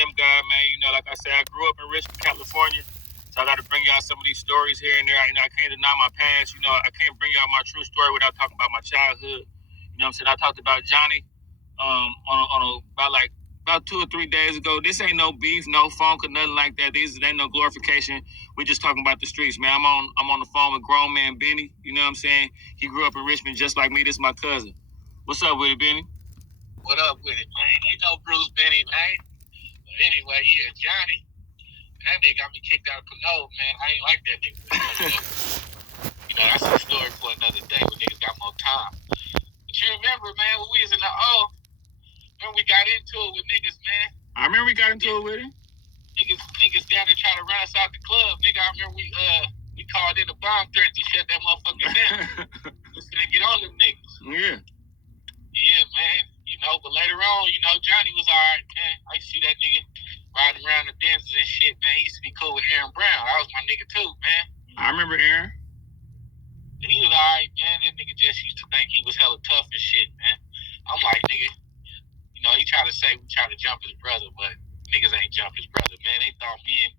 gym guy, man. You know, like I said, I grew up in Richmond, California. So I got to bring y'all some of these stories here and there. You know, I can't deny my past. You know, I can't bring y'all my true story without talking about my childhood. You know what I'm saying? I talked about Johnny about 2 or 3 days ago. This ain't no beef, no funk or nothing like that. This ain't no glorification. We just talking about the streets, man. I'm on the phone with grown man Benny. You know what I'm saying? He grew up in Richmond just like me. This is my cousin. What's up with it, Benny? What up with it, man? Ain't no Bruce Benny, man. But anyway, yeah, Johnny. That nigga got me kicked out of Pinot, man. I ain't like that nigga. You know, that's a story for another day when niggas got more time. But you remember, man, when we was in the when we got into it with niggas, man. I remember we got into it with him. Niggas down there trying to run us out the club. Nigga, I remember we called in a bomb threat to shut that motherfucker down. Just to get on them niggas. Yeah. Yeah, man. You know, but later on, you know, Johnny was alright, man. I used to see that nigga riding around the Benzes and shit, man. He used to be cool with Aaron Brown. That was my nigga too, man. I remember Aaron. He was alright, man. That nigga just used to think he was hella tough and shit, man. I'm like, nigga, you know, he tried to say we tried to jump his brother, but niggas ain't jump his brother, man. They thought me and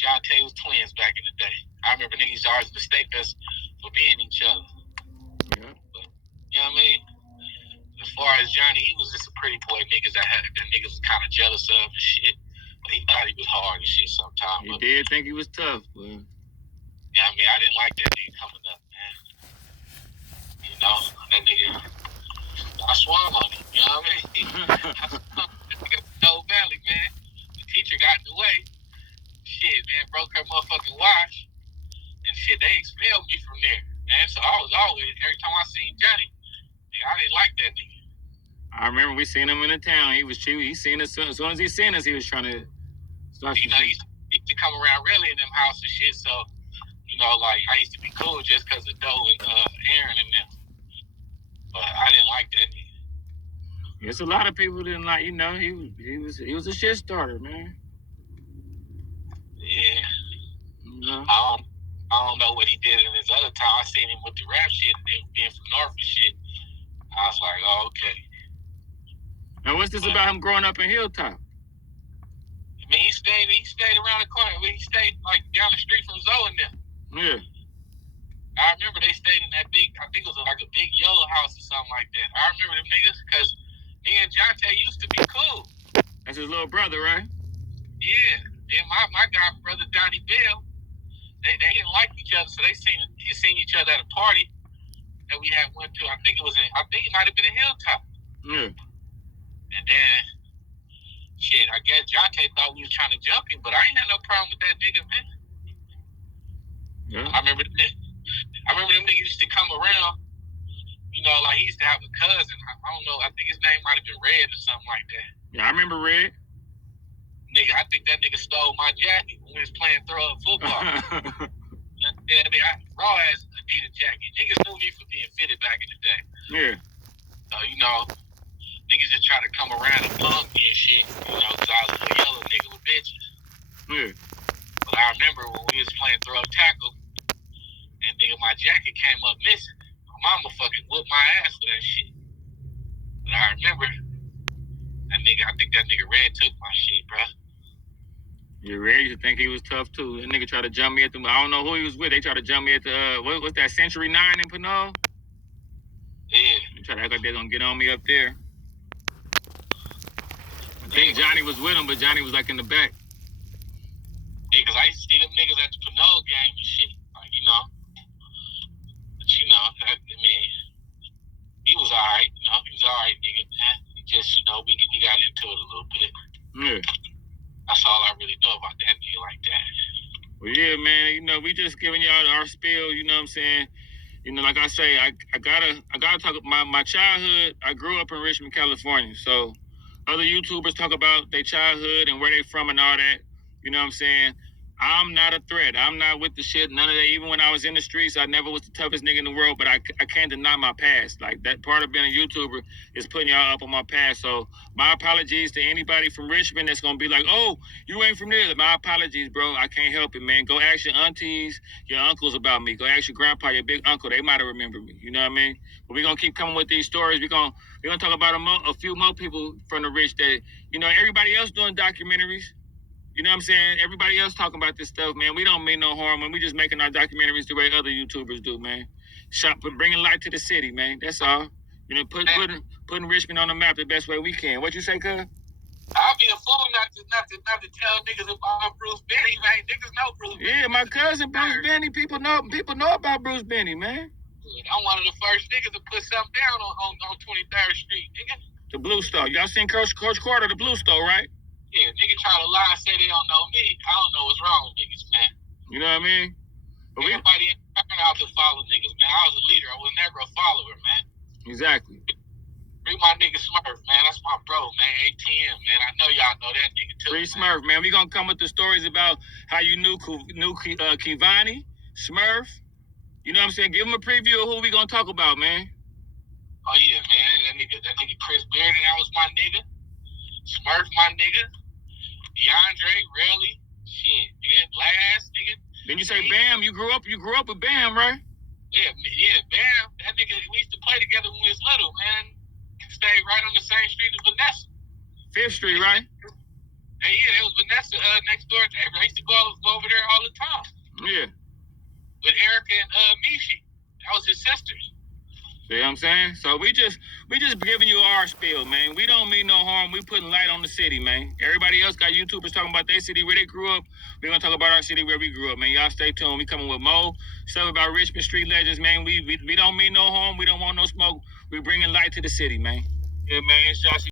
John Tay was twins back in the day. I remember niggas always mistake us for being each other. Yeah. But, you know what I mean? As far as Johnny, he was just a pretty boy niggas that niggas was kind of jealous of and shit. But he thought he was hard and shit sometimes. He did think he was tough, but... Yeah, I mean, I didn't like that nigga coming up, man. You know, that nigga, I swung on him, you know what I mean? I swung no Valley, man. The teacher got in the way. Shit, man, broke her motherfucking watch. And shit, they expelled me from there, man. So I was always, every time I seen Johnny, I didn't like that nigga. I remember we seen him in the town. He was cheap. He seen us as soon as he seen us. He was trying to start. You know, he used to come around really in them house and shit. So, you know, like I used to be cool just because of Doe and Aaron and them. But I didn't like that nigga. There's a lot of people didn't like. You know, he was a shit starter, man. Yeah. You know? I don't know what he did in his other time. I seen him with the rap shit and being from North and shit. I was like, oh, okay. Now, what's this about him growing up in Hilltop? I mean, he stayed around the corner. He stayed like down the street from Zoe and them. Yeah. I remember they stayed in that big, I think it was like a big yellow house or something like that. I remember them niggas because me and Jonte used to be cool. That's his little brother, right? Yeah. Then my guy, brother Donnie Bell, they didn't like each other, so they seen each other at a party that we had went to. I think it might have been a Hilltop. Yeah. And then, shit, I guess Jonte thought we was trying to jump him, but I ain't had no problem with that nigga, man. Yeah. I remember them niggas used to come around, you know, like he used to have a cousin. I don't know, I think his name might have been Red or something like that. Yeah, I remember Red. Nigga, I think that nigga stole my jacket when we was playing throw-up football. Yeah, raw ass Adidas jacket. Niggas knew me for being fitted back in the day. Yeah. So, you know, niggas just try to come around and punk me and shit, you know, because I was a little yellow nigga with bitches. Yeah. But I remember when we was playing throw-up tackle, and nigga, my jacket came up missing. My mama fucking whooped my ass for that shit. But I remember that nigga, I think that nigga Red took my shit, bro. Yeah, Red used to think he was tough too. That nigga tried to jump me at the. I don't know who he was with. They tried to jump me at the. What's that Century 9 in Pinot? Yeah. They tried to act like they're gonna get on me up there. I think Johnny was with him, but Johnny was like in the back. Yeah, because I used to see them niggas at the Pinot game and shit. Like, you know. But, you know, I mean, he was alright, you know. He was alright, nigga, man. He just, you know, we got into it a little bit. Yeah. That's all I really know about that nigga like that. Well, yeah, man. You know, we just giving y'all our spiel. You know what I'm saying? You know, like I say, I gotta talk about my childhood. I grew up in Richmond, California. So other YouTubers talk about their childhood and where they from and all that. You know what I'm saying? I'm not a threat. I'm not with the shit. None of that. Even when I was in the streets, I never was the toughest nigga in the world. But I can't deny my past. Like that part of being a YouTuber is putting y'all up on my past. So my apologies to anybody from Richmond that's gonna be like, "Oh, you ain't from there." My apologies, bro. I can't help it, man. Go ask your aunties, your uncles about me. Go ask your grandpa, your big uncle. They might have remembered me. You know what I mean? But we're gonna keep coming with these stories. We're gonna talk about a few more people from the rich that everybody else doing documentaries. You know what I'm saying? Everybody else talking about this stuff, man. We don't mean no harm when we just making our documentaries the way other YouTubers do, man. Bringing light to the city, man. That's all. Putting Richmond on the map the best way we can. What you say, cuz? I'll be a fool not to tell niggas about Bruce Benny, man. Niggas know Bruce Benny. Yeah, my cousin Bruce Benny. People know about Bruce Benny, man. I'm one of the first niggas to put something down on 23rd Street, nigga. The Blue Store. Y'all seen Coach Carter, the Blue Store, right? Yeah, niggas try to lie and say they don't know me. I don't know what's wrong with niggas, man. You know what I mean? But everybody ain't turning out to follow niggas, man. I was a leader. I was never a follower, man. Exactly. Bring my nigga Smurf, man. That's my bro, man. ATM, man. I know y'all know that nigga too. Free Smurf, man. We gonna come with the stories about how you knew Kivani, Smurf. You know what I'm saying? Give him a preview of who we gonna talk about, man. Oh yeah, man. That nigga Chris Beard, that was my nigga. Smurf, my nigga. DeAndre, really? Shit, nigga. Last, nigga. Then you say Bam. You grew up with Bam, right? Yeah, Bam. That nigga, we used to play together when we was little, man. Stayed right on the same street as Vanessa. 5th Street, right? Yeah, that was Vanessa next door neighbor. I used to go over there all the time. Yeah. With Erica and Mishi. That was his sisters. See what I'm saying? So we just giving you our spiel, man. We don't mean no harm. We putting light on the city, man. Everybody else got YouTubers talking about their city where they grew up. We're gonna talk about our city where we grew up, man. Y'all stay tuned. We coming with more stuff about Richmond street legends, man. We don't mean no harm. We don't want no smoke. We bringing light to the city, man. Yeah, man. It's Josh.